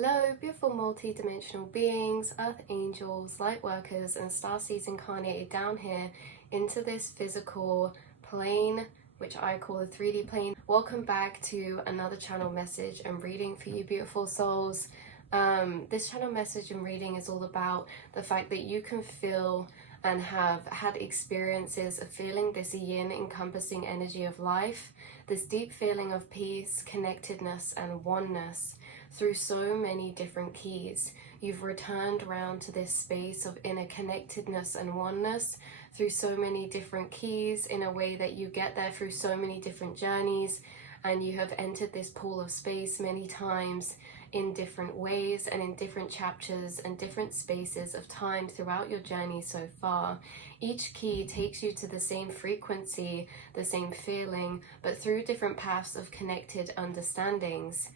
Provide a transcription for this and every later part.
Hello, beautiful multi-dimensional beings, earth angels, light workers, and starseeds incarnated down here into this physical plane, which I call the 3D plane. Welcome back to another channel message and reading for you beautiful souls. This channel message and reading is all about the fact that you can feel and have had experiences of feeling this yin encompassing energy of life, this deep feeling of peace, connectedness, and oneness through so many different keys. You've returned around to this space of inner connectedness and oneness through so many different keys, in a way that you get there through so many different journeys, and you have entered this pool of space many times in different ways and in different chapters and different spaces of time throughout your journey so far. Each key takes you to the same frequency, the same feeling, but through different paths of connected understandings.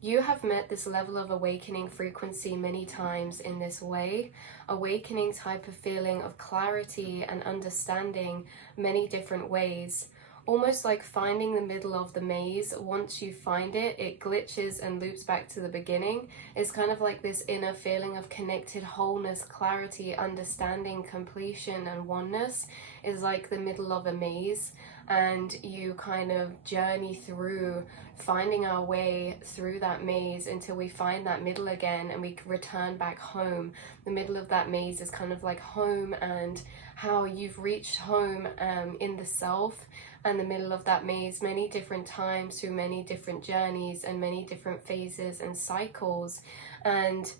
You have met this level of awakening frequency many times in this way, awakening type of feeling of clarity and understanding many different ways. Almost like finding the middle of the maze. Once you find it, it glitches and loops back to the beginning. It's kind of like this inner feeling of connected wholeness, clarity, understanding, completion, and oneness is like the middle of a maze. And you kind of journey through finding our way through that maze until we find that middle again and we return back home. The middle of that maze is kind of like home, and how you've reached home in the self, and the middle of that maze many different times through many different journeys and many different phases and cycles. And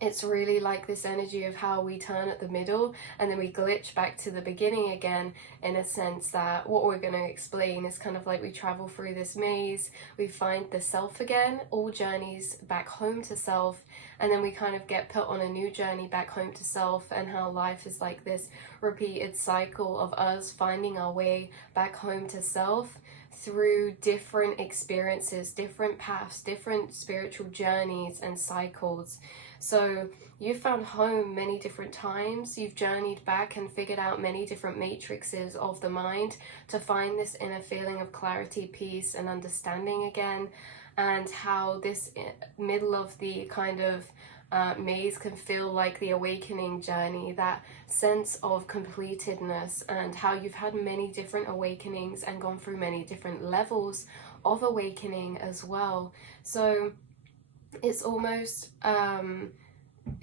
it's really like this energy of how we turn at the middle and then we glitch back to the beginning again, in a sense that what we're going to explain is kind of like we travel through this maze, we find the self again, all journeys back home to self, and then we kind of get put on a new journey back home to self, and how life is like this repeated cycle of us finding our way back home to self through different experiences, different paths, different spiritual journeys and cycles. So you've found home many different times, you've journeyed back and figured out many different matrices of the mind to find this inner feeling of clarity, peace, and understanding again, and how this middle of the kind of maze can feel like the awakening journey, that sense of completedness, and how you've had many different awakenings and gone through many different levels of awakening as well. So it's almost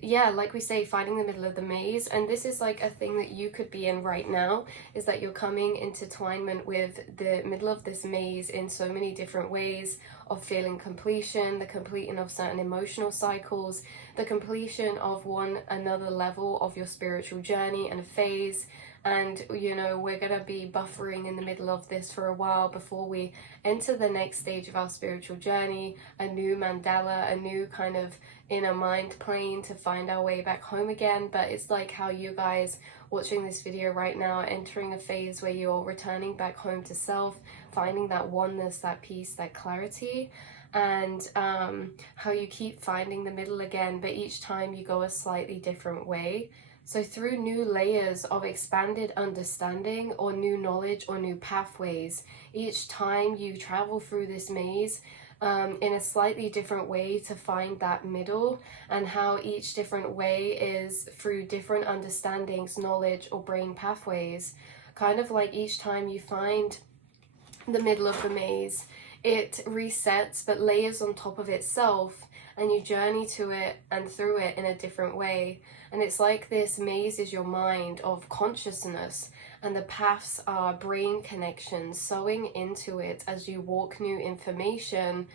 yeah, like we say, finding the middle of the maze. And this is like a thing that you could be in right now, is that you're coming into entwinement with the middle of this maze in so many different ways of feeling completion, the completing of certain emotional cycles, the completion of one another level of your spiritual journey and phase. And you know, we're gonna be buffering in the middle of this for a while before we enter the next stage of our spiritual journey, a new mandala, a new kind of inner mind plane to find our way back home again. But it's like how you guys watching this video right now are entering a phase where you're returning back home to self, finding that oneness, that peace, that clarity, and how you keep finding the middle again, but each time you go a slightly different way. So through new layers of expanded understanding or new knowledge or new pathways, each time you travel through this maze in a slightly different way to find that middle, and how each different way is through different understandings, knowledge, or brain pathways. Kind of like each time you find the middle of the maze, it resets but layers on top of itself, and you journey to it and through it in a different way. And it's like this maze is your mind of consciousness, and the paths are brain connections sewing into it as you walk new information,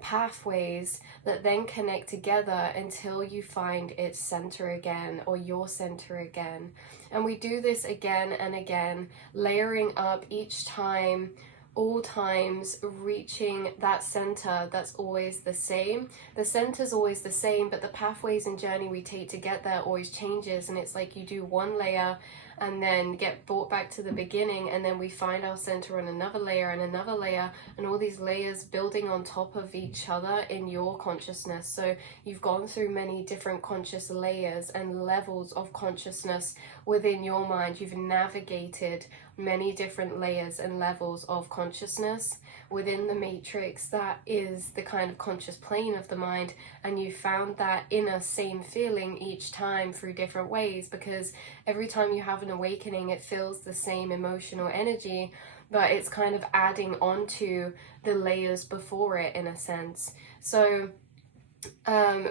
pathways that then connect together until you find its center again, or your center again. And we do this again and again, layering up each time, all times reaching that center that's always the same. The center's always the same, but the pathways and journey we take to get there always changes. And it's like you do one layer and then get brought back to the beginning, and then we find our center on another layer and another layer, and all these layers building on top of each other in your consciousness. So you've gone through many different conscious layers and levels of consciousness within your mind. You've navigated many different layers and levels of consciousness within the matrix that is the kind of conscious plane of the mind, and you found that inner same feeling each time through different ways, because every time you have an awakening it feels the same emotional energy, but it's kind of adding on to the layers before it in a sense. So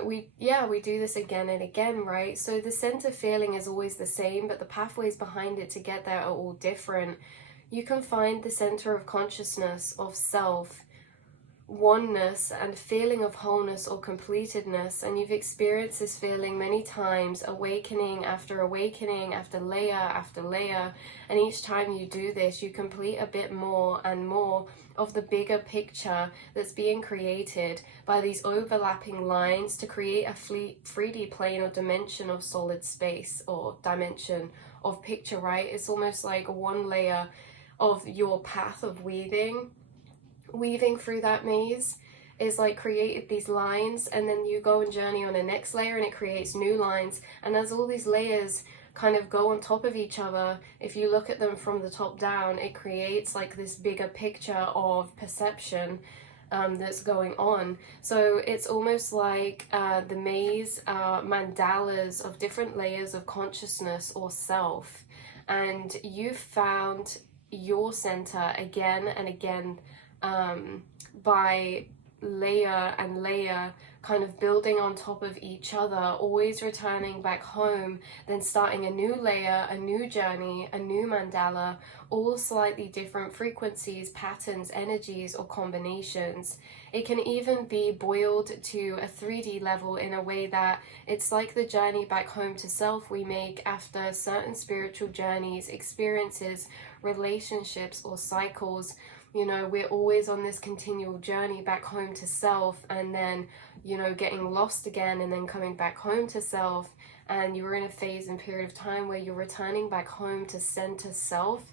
we do this again and again, right? So the center feeling is always the same, but the pathways behind it to get there are all different. You can find the center of consciousness, of self, oneness, and feeling of wholeness or completedness, and you've experienced this feeling many times, awakening after layer after layer, and each time you do this you complete a bit more and more of the bigger picture that's being created by these overlapping lines to create a 3D plane or dimension of solid space or dimension of picture, right? It's almost like one layer of your path of weaving through that maze is like created these lines, and then you go and journey on the next layer and it creates new lines, and as all these layers kind of go on top of each other, if you look at them from the top down, it creates like this bigger picture of perception that's going on. So it's almost like the maze mandalas of different layers of consciousness or self, and you've found your center again and again by layer and layer, kind of building on top of each other, always returning back home, then starting a new layer, a new journey, a new mandala, all slightly different frequencies, patterns, energies, or combinations. It can even be boiled to a 3D level in a way that it's like the journey back home to self we make after certain spiritual journeys, experiences, relationships, or cycles. You know, we're always on this continual journey back home to self, and then, you know, getting lost again and then coming back home to self. And you're in a phase and period of time where you're returning back home to center self,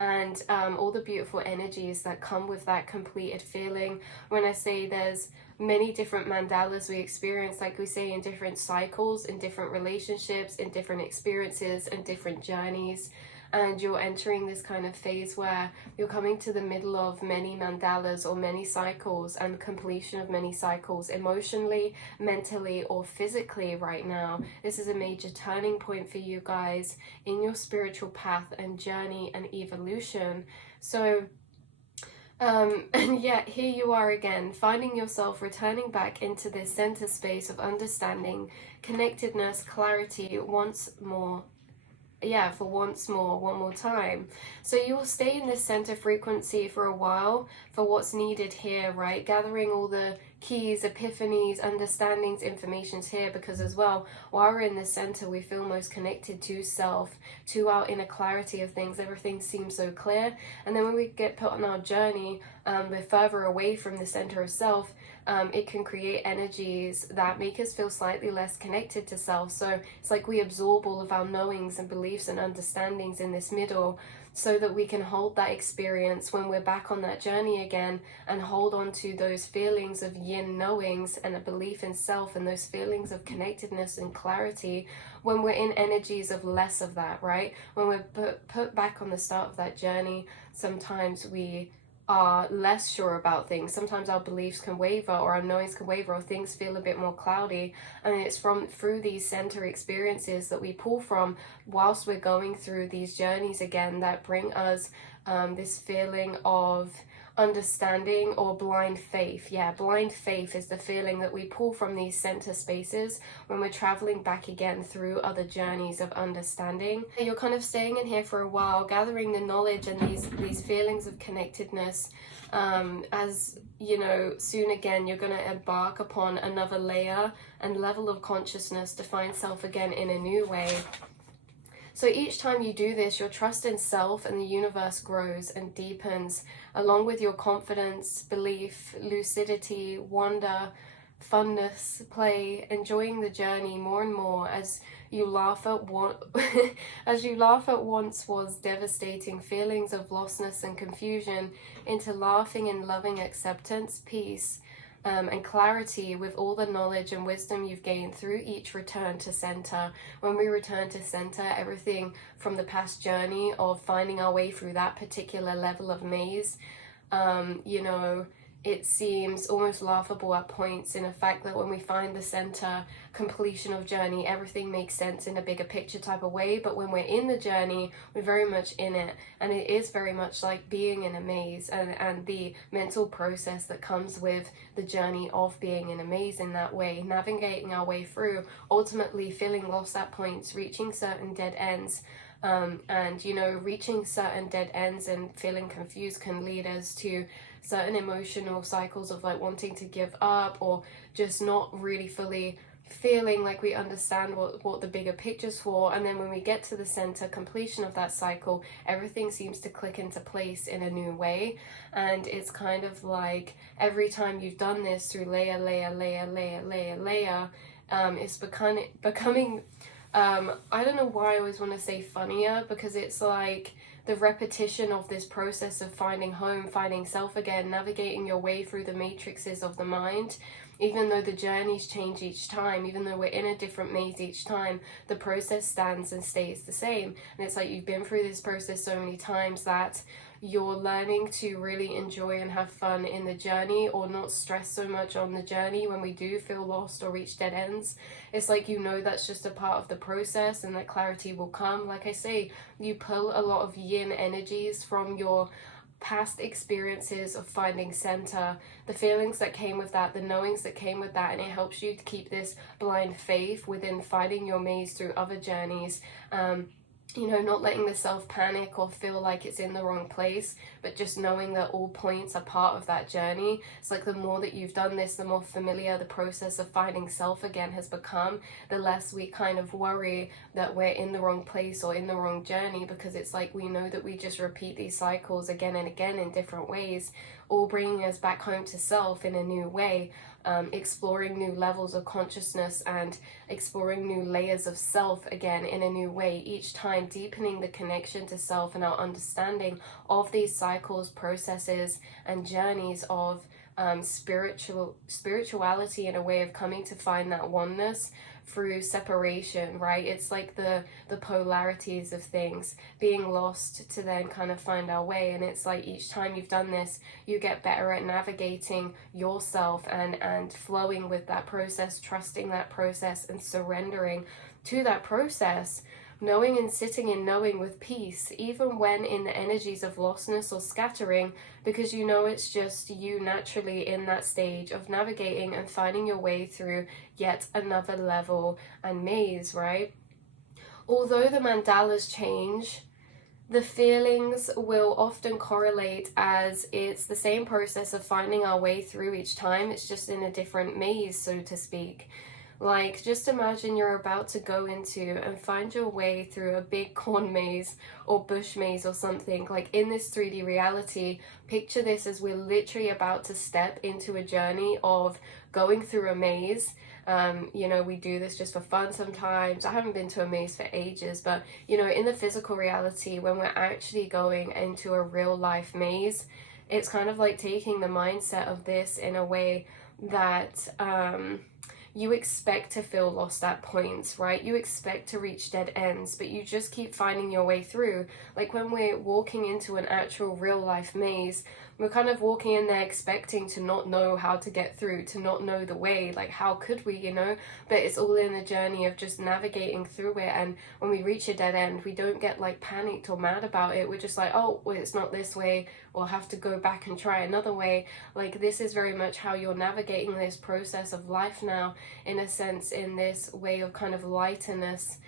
and all the beautiful energies that come with that completed feeling. When I say there's many different mandalas we experience, like we say, in different cycles, in different relationships, in different experiences, and different journeys. And you're entering this kind of phase where you're coming to the middle of many mandalas or many cycles and completion of many cycles emotionally, mentally, or physically right now. This is a major turning point for you guys in your spiritual path and journey and evolution. So and yet here you are again, finding yourself returning back into this center space of understanding, connectedness, clarity once more. One more time. So you will stay in this center frequency for a while for what's needed here, right? Gathering all the keys, epiphanies, understandings, informations here, because as well, while we're in this center, we feel most connected to self, to our inner clarity of things. Everything seems so clear. And then when we get put on our journey, we're further away from the center of self. It can create energies that make us feel slightly less connected to self. So it's like we absorb all of our knowings and beliefs and understandings in this middle, so that we can hold that experience when we're back on that journey again, and hold on to those feelings of yin knowings and a belief in self, and those feelings of connectedness and clarity when we're in energies of less of that, right? When we're put back on the start of that journey, sometimes we are less sure about things. Sometimes our beliefs can waver, or our knowings can waver, or things feel a bit more cloudy. And it's through these center experiences that we pull from whilst we're going through these journeys again, that bring us this feeling of understanding or blind faith. Blind faith is the feeling that we pull from these center spaces when we're traveling back again through other journeys of understanding. You're kind of staying in here for a while, gathering the knowledge and these feelings of connectedness. As you know, soon again you're going to embark upon another layer and level of consciousness to find self again in a new way. So each time you do this, your trust in self and the universe grows and deepens, along with your confidence, belief, lucidity, wonder, funness, play, enjoying the journey more and more as you laugh at what as you laugh at once was devastating feelings of lostness and confusion into laughing and loving acceptance, peace, and clarity with all the knowledge and wisdom you've gained through each return to center. When we return to center, everything from the past journey of finding our way through that particular level of maze, you know, it seems almost laughable at points in the fact that when we find the center, completion of journey, everything makes sense in a bigger picture type of way. But when we're in the journey, we're very much in it, and it is very much like being in a maze, and the mental process that comes with the journey of being in a maze in that way, navigating our way through, ultimately feeling lost at points, reaching certain dead ends. And you know, reaching certain dead ends and feeling confused can lead us to certain emotional cycles of like wanting to give up, or just not really fully feeling like we understand what the bigger picture's for. And then when we get to the center, completion of that cycle, everything seems to click into place in a new way. And it's kind of like every time you've done this through layer, it's becoming I don't know why I always want to say funnier, because it's like the repetition of this process of finding home, finding self again, navigating your way through the matrices of the mind. Even though the journeys change each time, even though we're in a different maze each time, the process stands and stays the same. And it's like you've been through this process so many times that you're learning to really enjoy and have fun in the journey, or not stress so much on the journey when we do feel lost or reach dead ends. It's like, you know, that's just a part of the process and that clarity will come. Like I say, you pull a lot of yin energies from your past experiences of finding center, the feelings that came with that, the knowings that came with that, and it helps you to keep this blind faith within finding your maze through other journeys. You know, not letting the self panic or feel like it's in the wrong place, but just knowing that all points are part of that journey. It's like the more that you've done this, the more familiar the process of finding self again has become, the less we kind of worry that we're in the wrong place or in the wrong journey, because it's like we know that we just repeat these cycles again and again in different ways, all bringing us back home to self in a new way. Exploring new levels of consciousness and exploring new layers of self again in a new way, each time deepening the connection to self and our understanding of these cycles, processes, and journeys of spirituality in a way of coming to find that oneness through separation, right? It's like the polarities of things, being lost to then kind of find our way. And it's like each time you've done this, you get better at navigating yourself and flowing with that process, trusting that process, and surrendering to that process, knowing and sitting in knowing with peace, even when in the energies of lostness or scattering, because you know it's just you naturally in that stage of navigating and finding your way through yet another level and maze, right? Although the mandalas change, the feelings will often correlate, as it's the same process of finding our way through each time. It's just in a different maze, so to speak. Like, just imagine you're about to go into and find your way through a big corn maze or bush maze or something, like in this 3D reality. Picture this as we're literally about to step into a journey of going through a maze. You know, we do this just for fun sometimes. I haven't been to a maze for ages, but you know, in the physical reality, when we're actually going into a real life maze, it's kind of like taking the mindset of this in a way that you expect to feel lost at points, right? You expect to reach dead ends, but you just keep finding your way through. Like when we're walking into an actual real life maze, we're kind of walking in there expecting to not know how to get through, to not know the way. Like, how could we, you know? But it's all in the journey of just navigating through it. And when we reach a dead end, we don't get like panicked or mad about it. We're just like, oh, well, it's not this way. We'll have to go back and try another way. Like, this is very much how you're navigating this process of life now, in a sense, in this way of kind of lightness.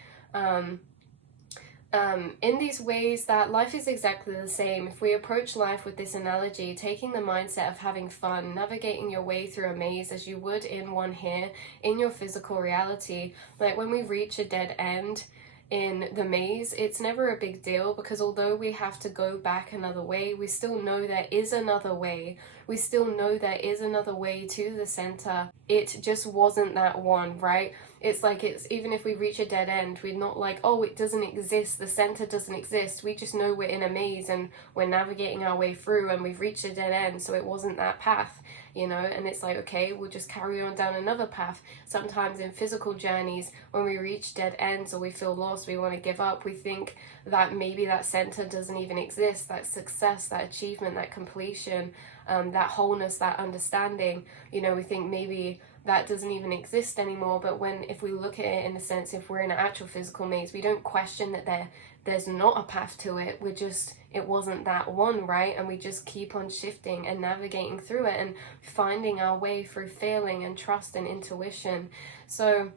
In these ways that life is exactly the same. If we approach life with this analogy, taking the mindset of having fun, navigating your way through a maze as you would in one here, in your physical reality, like when we reach a dead end, in the maze, it's never a big deal, because although we have to go back another way, we still know there is another way. We still know there is another way to the center. It just wasn't that one, right? It's like, it's even if we reach a dead end, we're not like, oh, it doesn't exist, the center doesn't exist. We just know we're in a maze and we're navigating our way through and we've reached a dead end, so it wasn't that path, you know. And it's like, okay, we'll just carry on down another path. Sometimes in physical journeys, when we reach dead ends or we feel lost, we want to give up, we think that maybe that center doesn't even exist, that success, that achievement, that completion, that wholeness, that understanding, you know, we think maybe that doesn't even exist anymore. But if we look at it in a sense, if we're in an actual physical maze, we don't question that there's not a path to it. We're just, it wasn't that one, right? And we just keep on shifting and navigating through it and finding our way through feeling and trust and intuition. So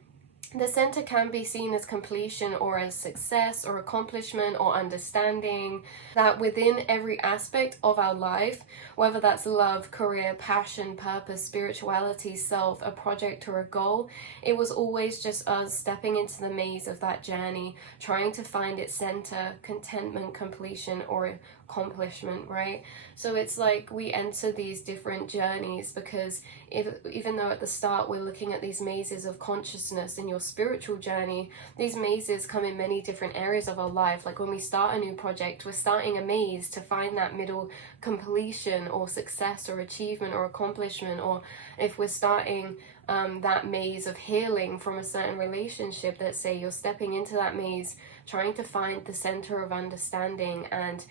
the center can be seen as completion or as success or accomplishment or understanding, that within every aspect of our life, whether that's love, career, passion, purpose, spirituality, self, a project or a goal, it was always just us stepping into the maze of that journey, trying to find its center, contentment, completion, or accomplishment, right? So it's like we enter these different journeys because even though at the start we're looking at these mazes of consciousness in your spiritual journey, these mazes come in many different areas of our life. Like when we start a new project, we're starting a maze to find that middle completion or success or achievement or accomplishment. Or if we're starting that maze of healing from a certain relationship, let's say you're stepping into that maze trying to find the center of understanding and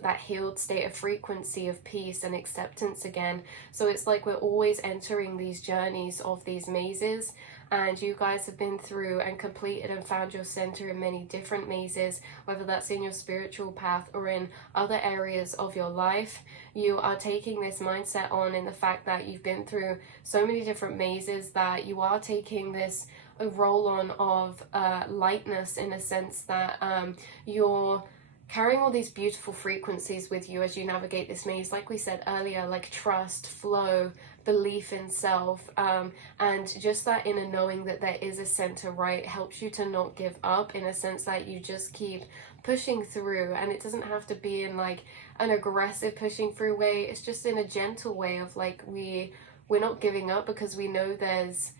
that healed state of frequency of peace and acceptance again. So it's like we're always entering these journeys of these mazes, and you guys have been through and completed and found your center in many different mazes, whether that's in your spiritual path or in other areas of your life. You are taking this mindset on in the fact that you've been through so many different mazes that you are taking this roll on of lightness, in a sense that you're carrying all these beautiful frequencies with you as you navigate this maze. Like we said earlier, like trust, flow, belief in self, and just that inner knowing that there is a center, right, helps you to not give up, in a sense that you just keep pushing through. And it doesn't have to be in like an aggressive pushing through way, it's just in a gentle way of like we're not giving up, because we know there's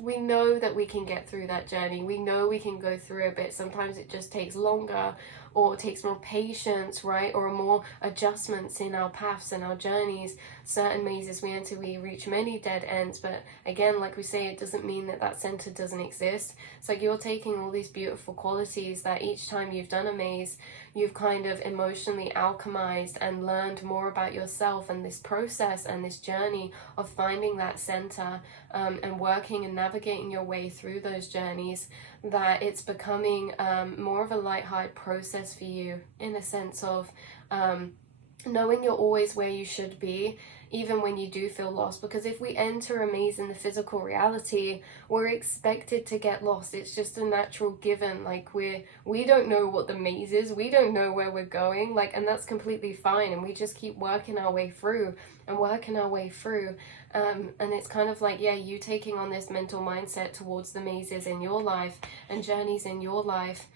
we know that we can get through that journey. We know we can go through a bit. Sometimes it just takes longer, or it takes more patience, right? Or more adjustments in our paths and our journeys. Certain mazes we enter, we reach many dead ends. But again, like we say, it doesn't mean that that center doesn't exist. It's like you're taking all these beautiful qualities that each time you've done a maze, you've kind of emotionally alchemized and learned more about yourself and this process and this journey of finding that center, and working and navigating your way through those journeys, that it's becoming more of a lighthearted process for you, in a sense of knowing you're always where you should be, even when you do feel lost. Because if we enter a maze in the physical reality, we're expected to get lost. It's just a natural given. Like we don't know what the maze is, we don't know where we're going, like, and that's completely fine. And we just keep working our way through and working our way through. And it's kind of like, yeah, you taking on this mental mindset towards the mazes in your life and journeys in your life,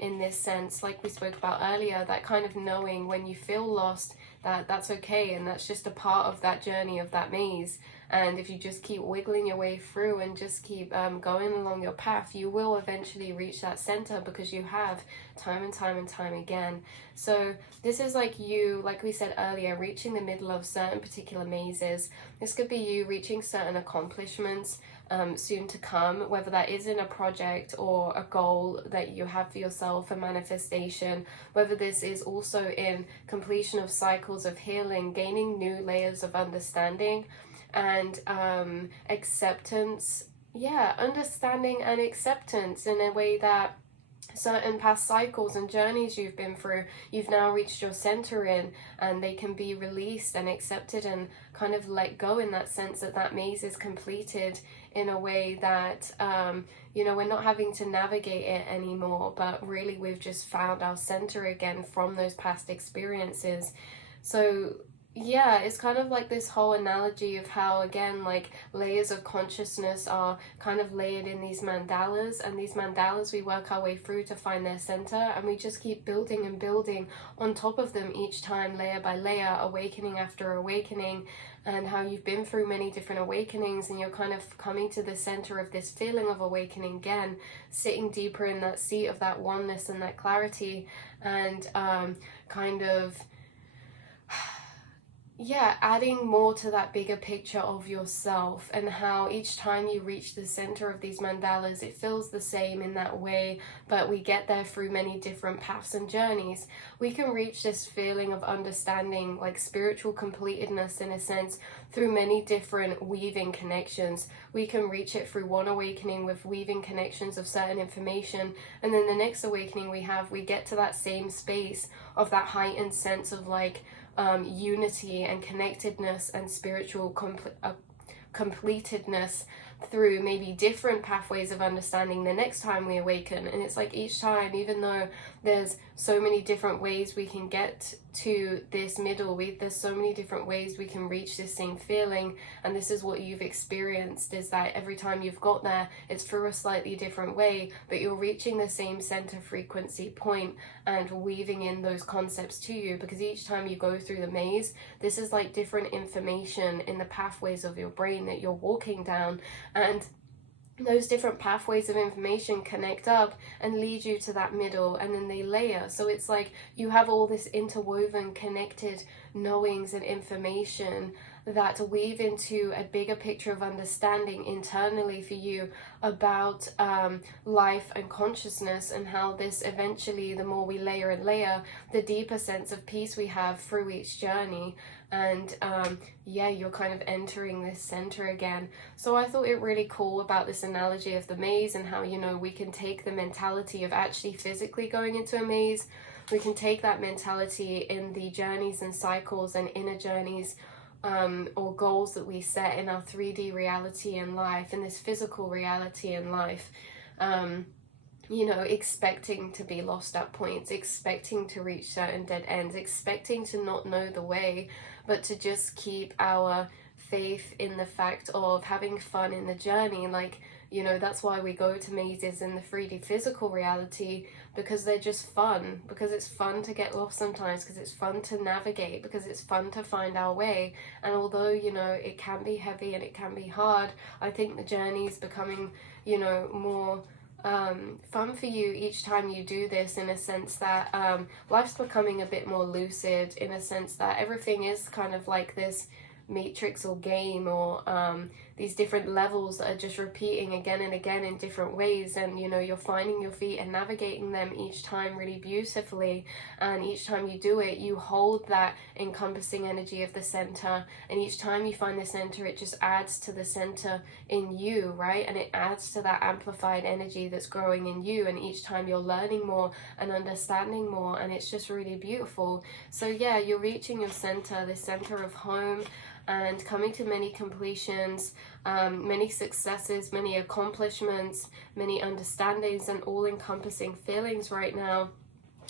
in this sense, like we spoke about earlier, that kind of knowing when you feel lost, that's okay, and that's just a part of that journey of that maze. And if you just keep wiggling your way through and just keep going along your path, you will eventually reach that center, because you have time and time and time again. So this is like you, like we said earlier, reaching the middle of certain particular mazes. This could be you reaching certain accomplishments soon to come, whether that is in a project or a goal that you have for yourself, a manifestation, whether this is also in completion of cycles of healing, gaining new layers of understanding and acceptance. Yeah, understanding and acceptance in a way that certain past cycles and journeys you've been through, you've now reached your center in, and they can be released and accepted and kind of let go, in that sense that that maze is completed in a way that you know, we're not having to navigate it anymore, but really we've just found our center again from those past experiences. So Yeah, it's kind of like this whole analogy of how, again, like layers of consciousness are kind of layered in these mandalas, and these mandalas we work our way through to find their center, and we just keep building and building on top of them each time, layer by layer, awakening after awakening, and how you've been through many different awakenings, and you're kind of coming to the center of this feeling of awakening again, sitting deeper in that seat of that oneness and that clarity, and kind of yeah, adding more to that bigger picture of yourself, and how each time you reach the center of these mandalas, it feels the same in that way, but we get there through many different paths and journeys. We can reach this feeling of understanding, like spiritual completedness in a sense, through many different weaving connections. We can reach it through one awakening with weaving connections of certain information, and then the next awakening we get to that same space of that heightened sense of like unity and connectedness and spiritual completedness through maybe different pathways of understanding the next time we awaken. And it's like each time, even though there's so many different ways we can get to this middle, there's so many different ways we can reach this same feeling, and this is what you've experienced, is that every time you've got there, it's through a slightly different way, but you're reaching the same center frequency point and weaving in those concepts to you, because each time you go through the maze, this is like different information in the pathways of your brain that you're walking down, and those different pathways of information connect up and lead you to that middle, and then they layer. So it's like you have all this interwoven, connected knowings and information that weave into a bigger picture of understanding internally for you about life and consciousness, and how this eventually, the more we layer and layer, the deeper sense of peace we have through each journey. And yeah, you're kind of entering this center again. So I thought it really cool about this analogy of the maze, and how, you know, we can take the mentality of actually physically going into a maze, we can take that mentality in the journeys and cycles and inner journeys or goals that we set in our 3D reality and life, in this physical reality and life. You know, expecting to be lost at points, expecting to reach certain dead ends, expecting to not know the way, but to just keep our faith in the fact of having fun in the journey. Like, you know, that's why we go to mazes in the 3D physical reality, because they're just fun, because it's fun to get lost sometimes, because it's fun to navigate, because it's fun to find our way. And although, you know, it can be heavy and it can be hard, I think the journey is becoming, you know, more fun for you each time you do this, in a sense that life's becoming a bit more lucid, in a sense that everything is kind of like this matrix or game, or these different levels that are just repeating again and again in different ways, and you know, you're finding your feet and navigating them each time really beautifully. And each time you do it, you hold that encompassing energy of the center, and each time you find the center, it just adds to the center in you, right? And it adds to that amplified energy that's growing in you, and each time you're learning more and understanding more, and it's just really beautiful. So yeah, you're reaching your center, the center of home, and coming to many completions, many successes, many accomplishments, many understandings and all-encompassing feelings right now,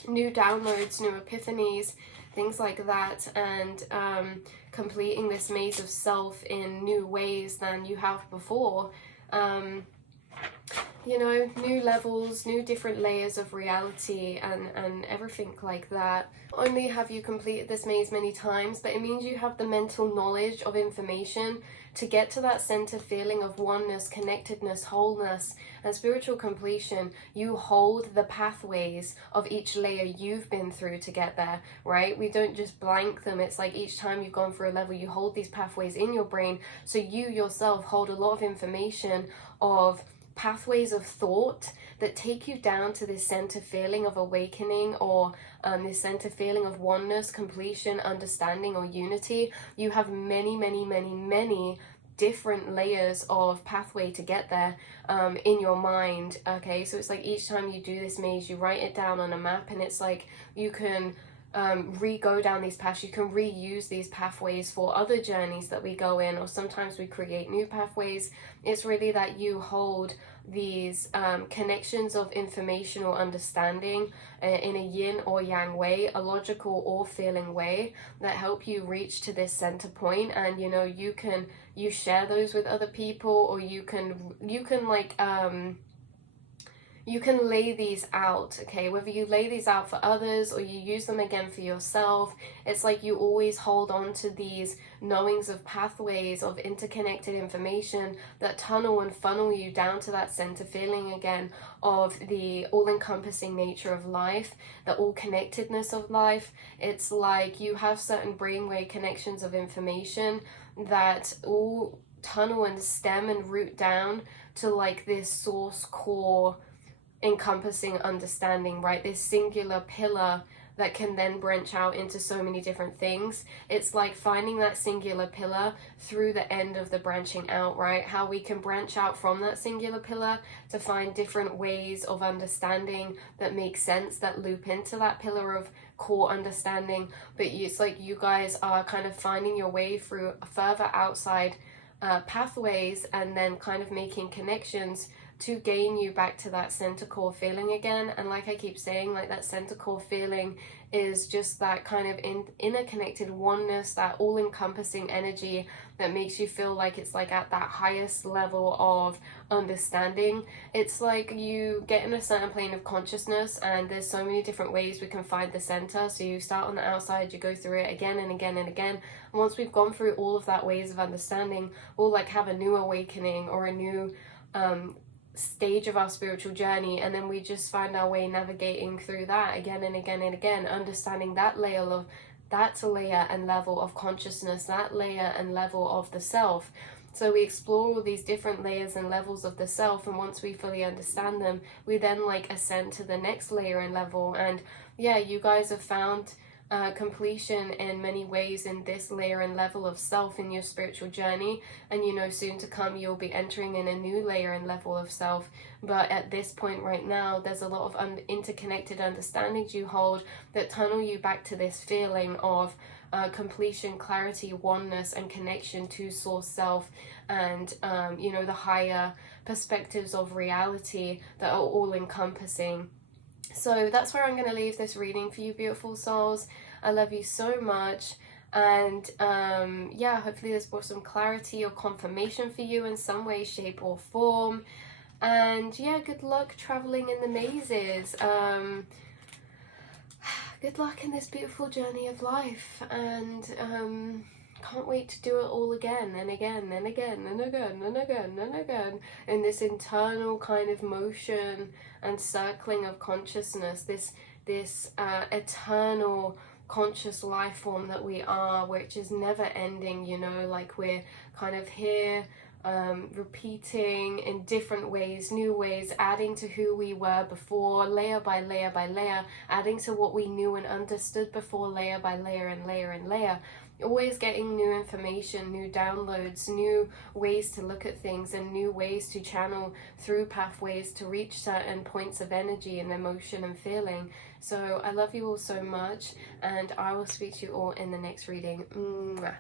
new downloads, new epiphanies, things like that, and completing this maze of self in new ways than you have before. You know, new levels, new different layers of reality, and everything like that. Not only have you completed this maze many times, but it means you have the mental knowledge of information to get to that center feeling of oneness, connectedness, wholeness, and spiritual completion. You hold the pathways of each layer you've been through to get there, right? We don't just blank them. It's like each time you've gone through a level, you hold these pathways in your brain. So you yourself hold a lot of information of pathways of thought that take you down to this center feeling of awakening, or this center feeling of oneness, completion, understanding, or unity. You have many, many, many, many different layers of pathway to get there in your mind. Okay, so it's like each time you do this maze, you write it down on a map, and it's like you can re-go down these paths. You can reuse these pathways for other journeys that we go in, or sometimes we create new pathways. It's really that you hold these connections of information or understanding in a yin or yang way, a logical or feeling way, that help you reach to this center point. And you know, you share those with other people, or you can like you can lay these out, okay? Whether you lay these out for others or you use them again for yourself, it's like you always hold on to these knowings of pathways of interconnected information that tunnel and funnel you down to that center feeling again of the all-encompassing nature of life, the all-connectedness of life. It's like you have certain brainwave connections of information that all tunnel and stem and root down to like this source core encompassing understanding, right? This singular pillar that can then branch out into so many different things. It's like finding that singular pillar through the end of the branching out, right? How we can branch out from that singular pillar to find different ways of understanding that make sense, that loop into that pillar of core understanding. But it's like you guys are kind of finding your way through further outside pathways, and then kind of making connections to gain you back to that center core feeling again. And like I keep saying, like that center core feeling is just that kind of interconnected oneness, that all-encompassing energy that makes you feel like it's like at that highest level of understanding. It's like you get in a certain plane of consciousness, and there's so many different ways we can find the center. So you start on the outside, you go through it again and again and again, and once we've gone through all of that ways of understanding, we'll like have a new awakening or a new stage of our spiritual journey, and then we just find our way navigating through that again and again and again, understanding that layer and level of consciousness, that layer and level of the self. So we explore all these different layers and levels of the self, and once we fully understand them, we then like ascend to the next layer and level. And yeah, you guys have found completion in many ways in this layer and level of self in your spiritual journey, and you know, soon to come you'll be entering in a new layer and level of self. But at this point right now, there's a lot of interconnected understandings you hold that tunnel you back to this feeling of completion, clarity, oneness, and connection to source self, and you know, the higher perspectives of reality that are all encompassing. So that's where I'm going to leave this reading for you, beautiful souls. I love you so much. And yeah, hopefully this brought some clarity or confirmation for you in some way, shape, or form. And yeah, good luck traveling in the mazes. Good luck in this beautiful journey of life. And can't wait to do it all again and again and again and again and again and again in this internal kind of motion and circling of consciousness, this eternal conscious life form that we are, which is never ending, you know, like we're kind of here repeating in different ways, new ways, adding to who we were before, layer by layer by layer, adding to what we knew and understood before, layer by layer and layer and layer. Always getting new information, new downloads, new ways to look at things, and new ways to channel through pathways to reach certain points of energy and emotion and feeling. So I love you all so much, and I will speak to you all in the next reading. Mwah.